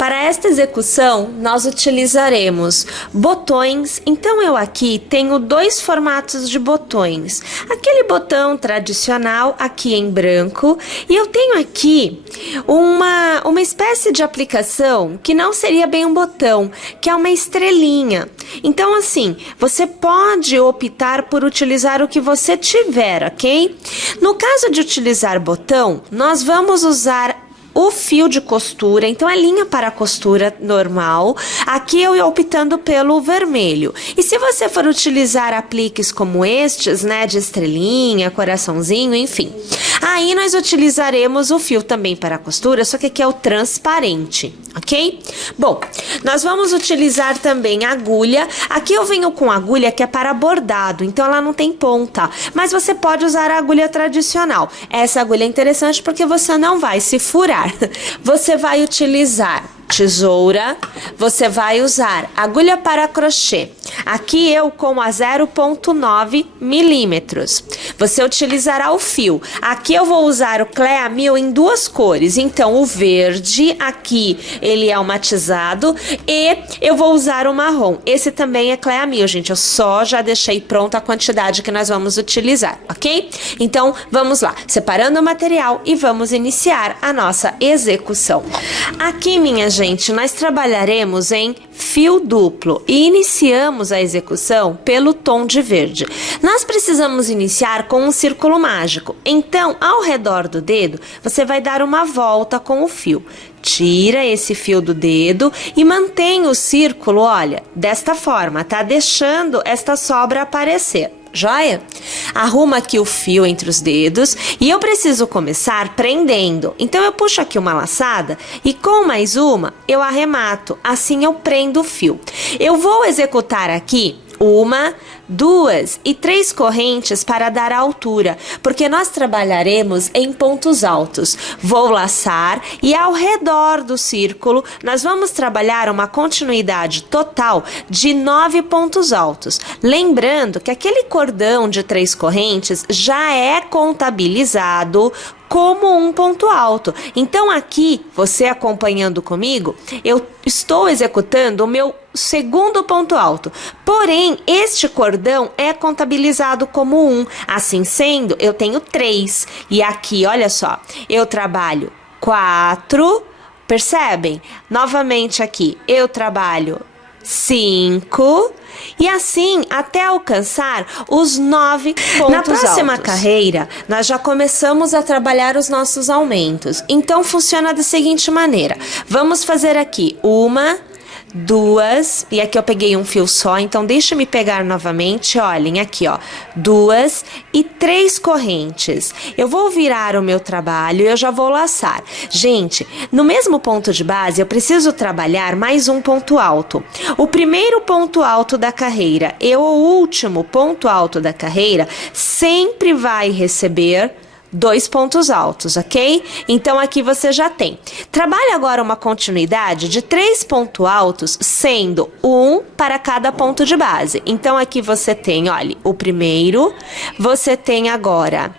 Para esta execução, nós utilizaremos botões. Então, eu aqui tenho dois formatos de botões. Aquele botão tradicional aqui em branco e eu tenho aqui uma espécie de aplicação que não seria bem um botão, que é uma estrelinha. Então, assim, você pode optar por utilizar o que você tiver, ok? No caso de utilizar botão, nós vamos usar o fio de costura, então é linha para costura normal. Aqui eu optando pelo vermelho. E se você for utilizar apliques como estes, né, de estrelinha, coraçãozinho, enfim, aí nós utilizaremos o fio também para costura, só que aqui é o transparente, ok? Bom, nós vamos utilizar também agulha. Aqui eu venho com agulha que é para bordado, então ela não tem ponta, mas você pode usar a agulha tradicional. Essa agulha é interessante porque você não vai se furar. Você vai utilizar tesoura, você vai usar agulha para crochê. Aqui eu com a 0,9 milímetros. Você utilizará o fio. Aqui eu vou usar o Cleamil em duas cores. Então, o verde, aqui ele é o matizado e eu vou usar o marrom. Esse também é Cleamil, gente. Eu só já deixei pronta a quantidade que nós vamos utilizar, ok? Então, vamos lá. Separando o material e vamos iniciar a nossa execução. Aqui, minha gente, nós trabalharemos em fio duplo e iniciamos a execução pelo tom de verde. Nós precisamos iniciar com um círculo mágico. Então, ao redor do dedo, você vai dar uma volta com o fio. Tira esse fio do dedo e mantém o círculo, olha, desta forma, tá? Deixando esta sobra aparecer. Joia? Arruma aqui o fio entre os dedos e eu preciso começar prendendo. Então, eu puxo aqui uma laçada e com mais uma eu arremato. Assim, eu prendo o fio. Eu vou executar aqui 1, 2 e 3 correntes para dar a altura, porque nós trabalharemos em pontos altos. Vou laçar e ao redor do círculo nós vamos trabalhar uma continuidade total de 9 pontos altos. Lembrando que aquele cordão de 3 correntes já é contabilizado como um ponto alto. Então aqui, você acompanhando comigo, eu estou executando o meu segundo ponto alto. Porém, este cordão é contabilizado como 1. Assim sendo, eu tenho 3. E aqui, olha só, eu trabalho 4. Percebem? Novamente aqui, eu trabalho 5 e assim até alcançar os 9 pontos. Na próxima carreira, nós já começamos a trabalhar os nossos aumentos. Então, funciona da seguinte maneira. Vamos fazer aqui 1, 2, e aqui eu peguei um fio só, então deixa me pegar novamente, olhem aqui, ó, 2 e 3 correntes. Eu vou virar o meu trabalho e eu já vou laçar. Gente, no mesmo ponto de base, eu preciso trabalhar mais um ponto alto. O primeiro ponto alto da carreira e o último ponto alto da carreira sempre vai receber 2 pontos altos, ok? Então, aqui você já tem. Trabalhe agora uma continuidade de 3 pontos altos, sendo 1 para cada ponto de base. Então, aqui você tem, olha, o primeiro, você tem agora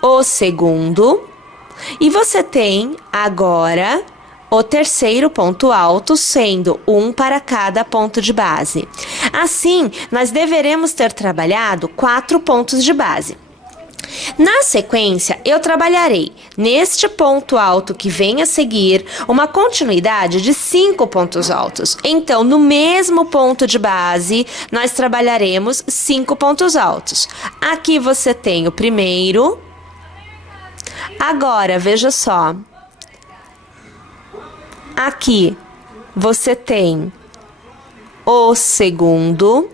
o segundo, e você tem agora o terceiro ponto alto, sendo 1 para cada ponto de base. Assim, nós deveremos ter trabalhado 4 pontos de base. Na sequência, eu trabalharei neste ponto alto que vem a seguir uma continuidade de 5 pontos altos. Então, no mesmo ponto de base, nós trabalharemos 5 pontos altos. Aqui você tem o primeiro. Agora, veja só. Aqui você tem o segundo.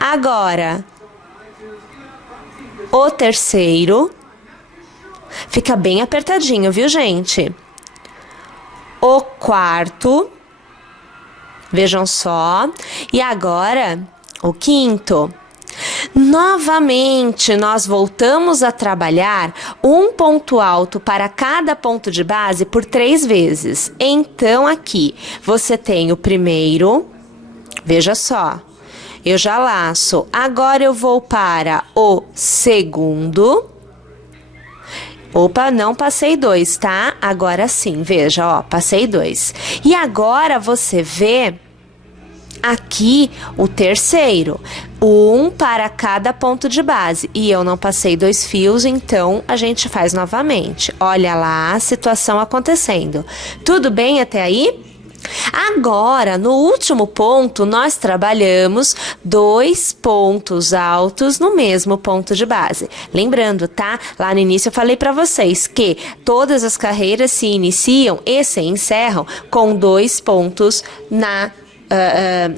Agora, o terceiro. Fica bem apertadinho, viu, gente? O quarto. Vejam só. E agora, o quinto. Novamente, nós voltamos a trabalhar um ponto alto para cada ponto de base por 3 vezes. Então, aqui, você tem o primeiro. Veja só. Eu já laço. Agora eu vou para o segundo. Opa, não passei 2, tá? Agora sim, veja, ó, passei 2. E agora você vê aqui o terceiro, 1 para cada ponto de base. E eu não passei 2 fios, então a gente faz novamente. Olha lá a situação acontecendo. Tudo bem até aí? Agora, no último ponto, nós trabalhamos 2 pontos altos no mesmo ponto de base. Lembrando, tá? Lá no início eu falei para vocês que todas as carreiras se iniciam e se encerram com 2 pontos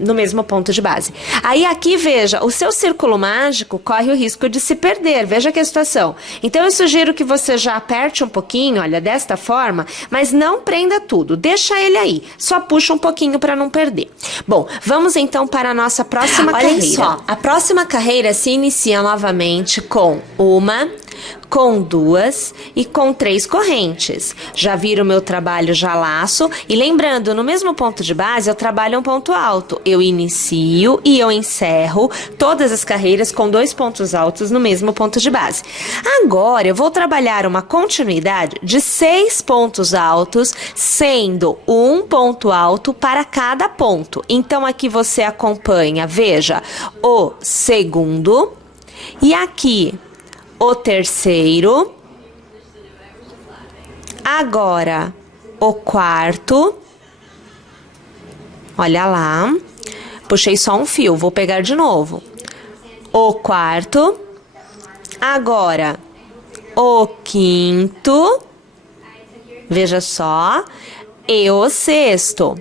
no mesmo ponto de base. Aí aqui, veja, o seu círculo mágico corre o risco de se perder. Veja que a situação. Então, eu sugiro que você já aperte um pouquinho, olha, desta forma, mas não prenda tudo. Deixa ele aí. Só puxa um pouquinho para não perder. Bom, vamos então para a nossa próxima carreira. Olha só, a próxima carreira se inicia novamente com 1, com 2 e com 3 correntes. Já viram o meu trabalho, já laço. E lembrando, no mesmo ponto de base, eu trabalho um ponto alto. Eu inicio e eu encerro todas as carreiras com 2 pontos altos no mesmo ponto de base. Agora, eu vou trabalhar uma continuidade de 6 pontos altos, sendo 1 ponto alto para cada ponto. Então, aqui você acompanha, veja, o segundo e aqui o terceiro, agora o quarto, olha lá, puxei só um fio, vou pegar de novo, o quarto, agora o quinto, veja só, e o sexto.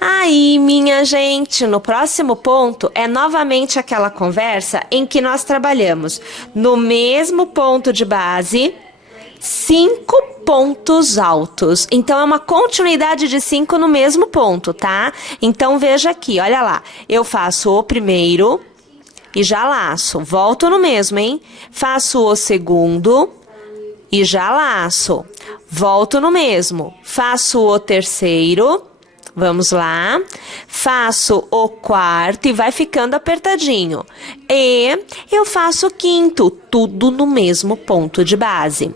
Aí, minha gente, no próximo ponto é novamente aquela conversa em que nós trabalhamos no mesmo ponto de base, 5 pontos altos. Então, é uma continuidade de 5 no mesmo ponto, tá? Então, veja aqui, olha lá. Eu faço o primeiro e já laço. Volto no mesmo, hein? Faço o segundo e já laço. Volto no mesmo. Faço o terceiro. Vamos lá, faço o quarto e vai ficando apertadinho. E eu faço o quinto, tudo no mesmo ponto de base.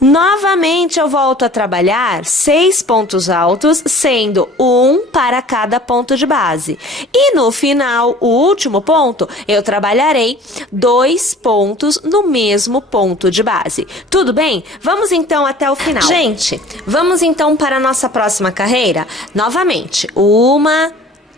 Novamente eu volto a trabalhar 6 pontos altos, sendo 1 para cada ponto de base. E no final, o último ponto, eu trabalharei 2 pontos no mesmo ponto de base. Tudo bem? Vamos então até o final. Gente, vamos então para a nossa próxima carreira? Novamente. 1,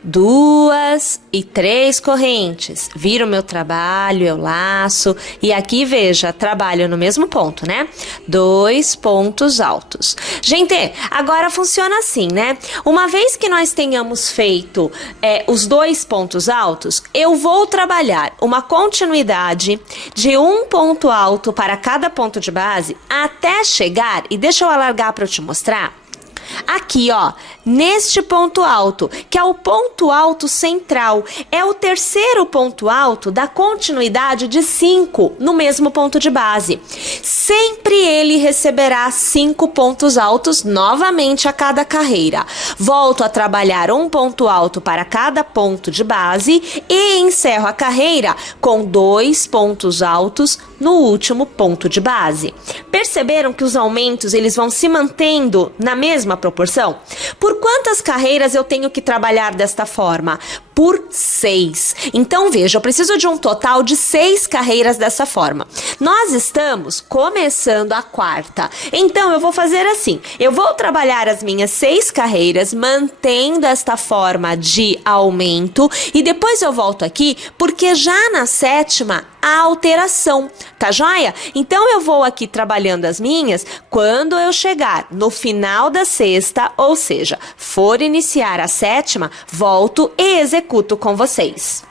2 e 3 correntes. Vira o meu trabalho, eu laço. E aqui, veja, trabalho no mesmo ponto, né? 2 pontos altos. Gente, agora funciona assim, né? Uma vez que nós tenhamos feito os 2 pontos altos, eu vou trabalhar uma continuidade de 1 ponto alto para cada ponto de base até chegar, e deixa eu alargar para eu te mostrar, aqui, ó, neste ponto alto, que é o ponto alto central, é o terceiro ponto alto da continuidade de 5 no mesmo ponto de base. Sempre ele receberá 5 pontos altos novamente a cada carreira. Volto a trabalhar 1 ponto alto para cada ponto de base e encerro a carreira com 2 pontos altos no último ponto de base. Perceberam que os aumentos eles vão se mantendo na mesma proporção? Por quantas carreiras eu tenho que trabalhar desta forma? Por 6. Então, veja, eu preciso de um total de 6 carreiras dessa forma. Nós estamos começando a 4ª. Então, eu vou fazer assim. Eu vou trabalhar as minhas 6 carreiras, mantendo esta forma de aumento. E depois eu volto aqui, porque já na 7ª, a alteração, tá joia? Então, eu vou aqui trabalhando as minhas. Quando eu chegar no final da 6ª, ou seja, for iniciar a 7ª, volto e executo com vocês.